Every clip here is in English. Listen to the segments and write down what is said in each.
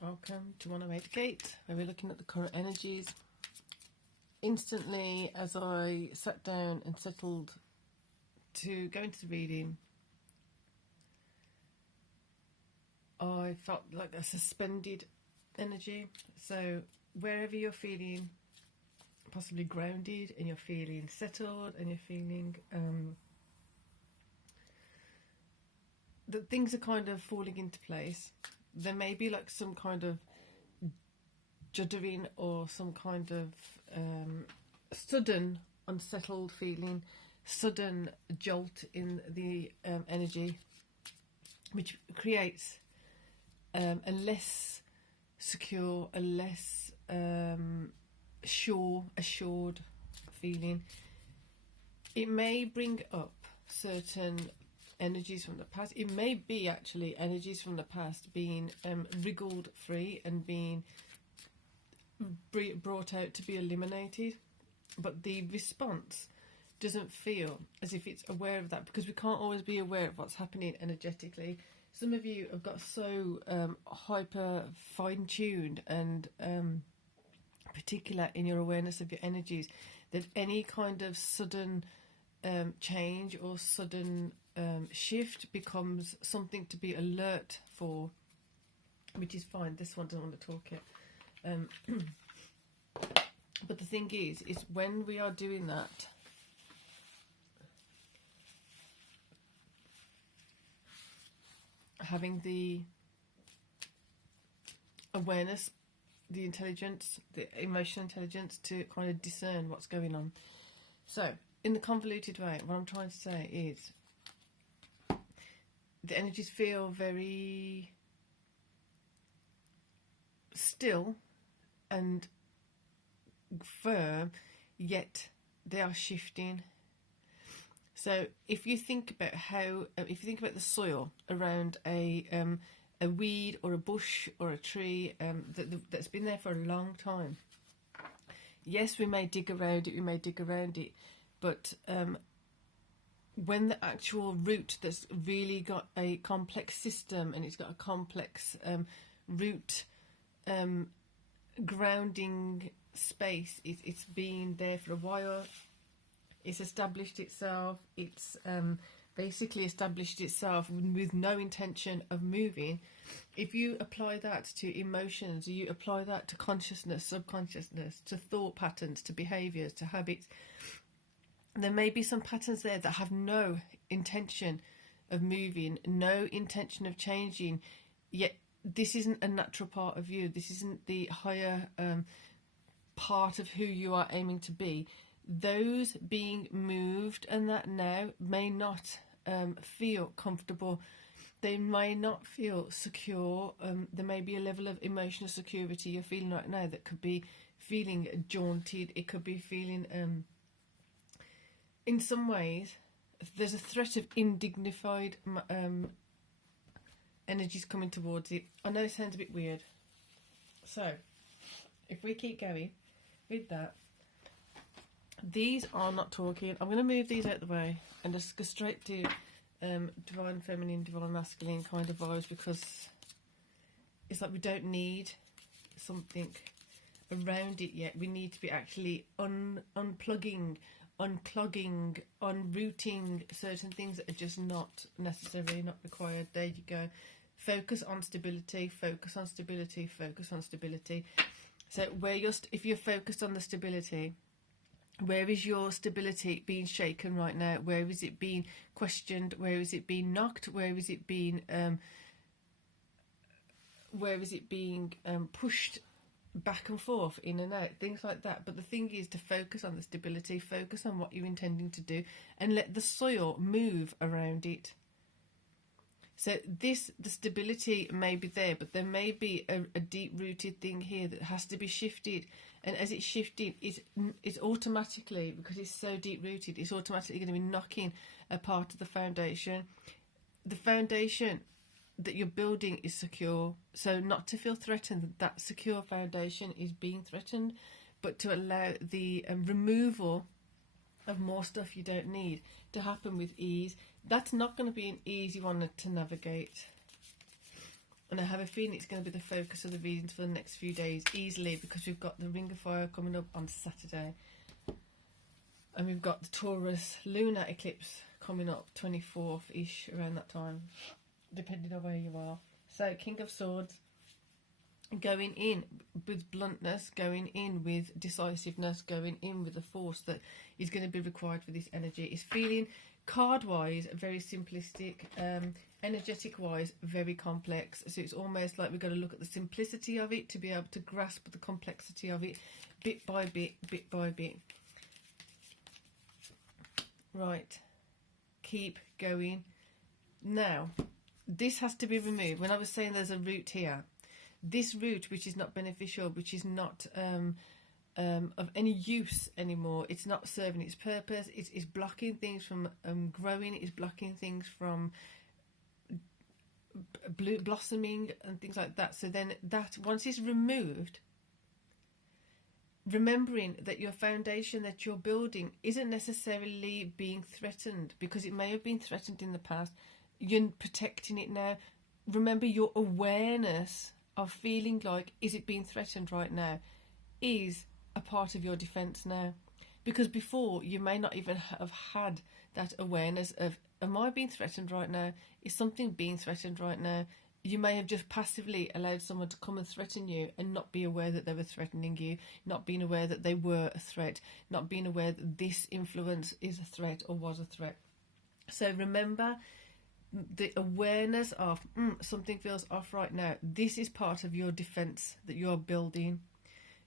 Welcome to 108 Gate, where we're looking at the current energies. Instantly, as I sat down and settled to go into the reading, I felt like a suspended energy. So wherever you're feeling possibly grounded and you're feeling settled and you're feeling that things are kind of falling into place, there may be like some kind of juddering or some kind of sudden unsettled feeling, sudden jolt in the energy, which creates a less secure, a less assured feeling. It may bring up certain energies from the past. It may be actually energies from the past being wriggled free and being brought out to be eliminated, but the response doesn't feel as if it's aware of that, because we can't always be aware of what's happening energetically. Some of you have got so hyper fine-tuned and particular in your awareness of your energies that any kind of sudden change or sudden shift becomes something to be alert for, which is fine. This one doesn't want to talk it. But the thing is when we are doing that, having the awareness, the intelligence, the emotional intelligence to kind of discern what's going on. So in the convoluted way, what I'm trying to say is the energies feel very still and firm, yet they are shifting. So if you think about the soil around a weed or a bush or a tree that's been there for a long time, yes, we may dig around it, but when the actual root that's really got a complex system and it's got a complex root grounding space, it's been there for a while, it's established itself, it's basically established itself with no intention of moving. If you apply that to emotions, you apply that to consciousness, subconsciousness, to thought patterns, to behaviours, to habits, there may be some patterns there that have no intention of moving, no intention of changing, yet this isn't a natural part of you, this isn't the higher part of who you are aiming to be. Those being moved and that now may not feel comfortable, they may not feel secure. There may be a level of emotional security you're feeling right now that could be feeling jaunted, it could be feeling in some ways there's a threat of indignified energies coming towards it. I know it sounds a bit weird. So if we keep going with that, these are not talking. I'm going to move these out the way and just go straight to divine feminine, divine masculine kind of vibes, because it's like we don't need something around it yet. We need to be actually unplugging, unclogging, unrooting certain things that are just not necessary, not required. There you go. Focus on stability, focus on stability, focus on stability. So where if you're focused on the stability, where is your stability being shaken right now? Where is it being questioned? Where is it being knocked? Where is it being pushed back and forth, in and out, things like that? But the thing is to focus on the stability, focus on what you're intending to do, and let the soil move around it. So the stability may be there, but there may be a deep-rooted thing here that has to be shifted. And as it's shifting, it's automatically, because it's so deep-rooted, it's automatically going to be knocking a part of the foundation. The foundation that you're building is secure, so not to feel threatened that secure foundation is being threatened, but to allow the removal of more stuff you don't need to happen with ease. That's not going to be an easy one to navigate. And I have a feeling it's going to be the focus of the readings for the next few days, easily, because we've got the Ring of Fire coming up on Saturday. And we've got the Taurus lunar eclipse coming up 24th-ish, around that time, depending on where you are. So, King of Swords, going in with bluntness, going in with decisiveness, going in with the force that is going to be required for this energy. It's feeling, card-wise, very simplistic, energetic-wise, very complex. So it's almost like we've got to look at the simplicity of it to be able to grasp the complexity of it, bit by bit, bit by bit. Right, keep going. Now, this has to be removed. When I was saying there's a root here, this root which is not beneficial, which is not of any use anymore, it's not serving its purpose, it's blocking things from growing, it's blocking things from blossoming and things like that. So then that, once it's removed, remembering that your foundation that you're building isn't necessarily being threatened, because it may have been threatened in the past. You're protecting it now. Remember, your awareness of feeling like, is it being threatened right now, is a part of your defense now. Because before, you may not even have had that awareness of, am I being threatened right now? Is something being threatened right now? You may have just passively allowed someone to come and threaten you and not be aware that they were threatening you, not being aware that they were a threat, not being aware that this influence is a threat or was a threat. So remember, the awareness of something feels off right now. This is part of your defense that you're building.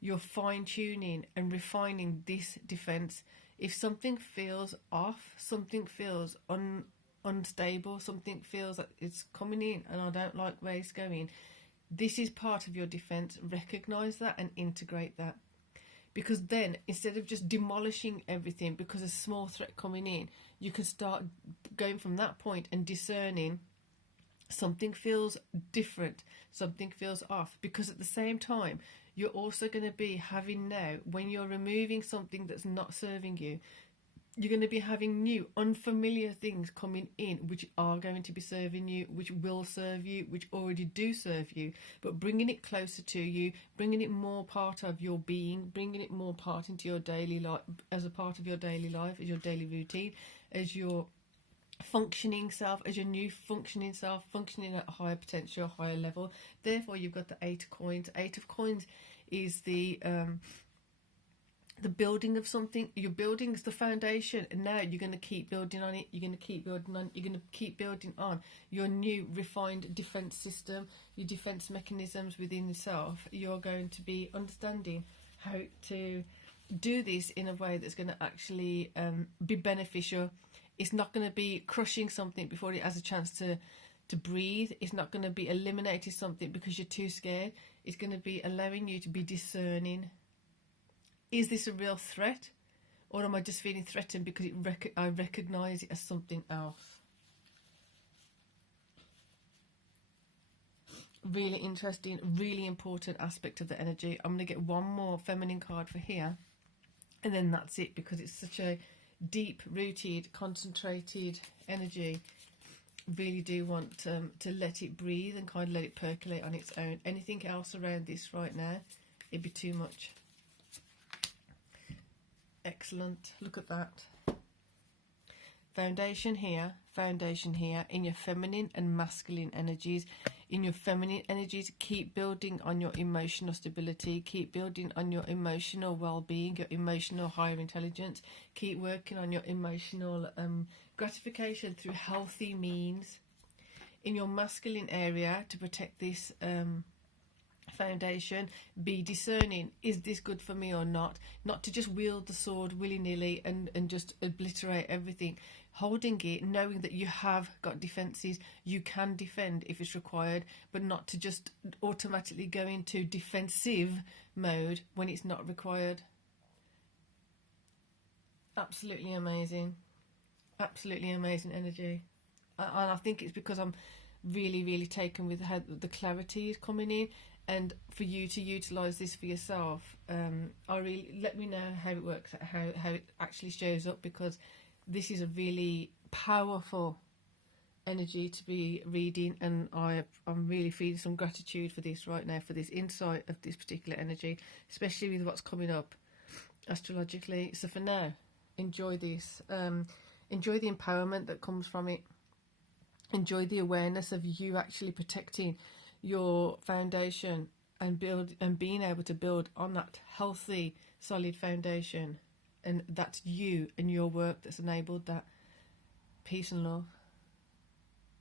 You're fine-tuning and refining this defense. If something feels off, something feels unstable, something feels like it's coming in and I don't like where it's going, this is part of your defense. Recognize that and integrate that. Because then, instead of just demolishing everything because a small threat coming in, you can start going from that point and discerning something feels different, something feels off. Because at the same time, you're also going to be having now, when you're removing something that's not serving you, you're going to be having new, unfamiliar things coming in which are going to be serving you, which will serve you, which already do serve you, but bringing it closer to you, bringing it more part of your being, bringing it more part into your daily life, as a part of your daily life, as your daily routine, as your functioning self, as your new functioning self, functioning at a higher potential, higher level. Therefore, you've got the 8 of Coins. 8 of Coins is the building of something. You're building the foundation, and now you're going to keep building on it. You're going to keep building on. You're going to keep building on your new refined defense system, your defense mechanisms within yourself. You're going to be understanding how to do this in a way that's going to actually be beneficial. It's not going to be crushing something before it has a chance to breathe. It's not going to be eliminating something because you're too scared. It's going to be allowing you to be discerning. Is this a real threat, or am I just feeling threatened because I recognise it as something else? Really interesting, really important aspect of the energy. I'm going to get one more feminine card for here, and then that's it, because it's such a deep-rooted, concentrated energy. Really do want to let it breathe and kind of let it percolate on its own. Anything else around this right now, it'd be too much. Excellent. Look at that. Foundation here in your feminine and masculine energies. In your feminine energies, keep building on your emotional stability, keep building on your emotional well-being, your emotional higher intelligence. Keep working on your emotional gratification through healthy means. In your masculine area, to protect this foundation, be discerning. Is this good for me or not? Not to just wield the sword willy-nilly and just obliterate everything. Holding it, knowing that you have got defences, you can defend if it's required, but not to just automatically go into defensive mode when it's not required. Absolutely amazing. Absolutely amazing energy. And I think it's because I'm really taken with how the clarity is coming in. And for you to utilise this for yourself, I really, let me know how it works, how it actually shows up, because this is a really powerful energy to be reading, and I'm really feeling some gratitude for this right now, for this insight of this particular energy, especially with what's coming up astrologically. So for now, enjoy this. Enjoy the empowerment that comes from it. Enjoy the awareness of you actually protecting your foundation and being able to build on that healthy, solid foundation. And that's you and your work that's enabled that. Peace and love.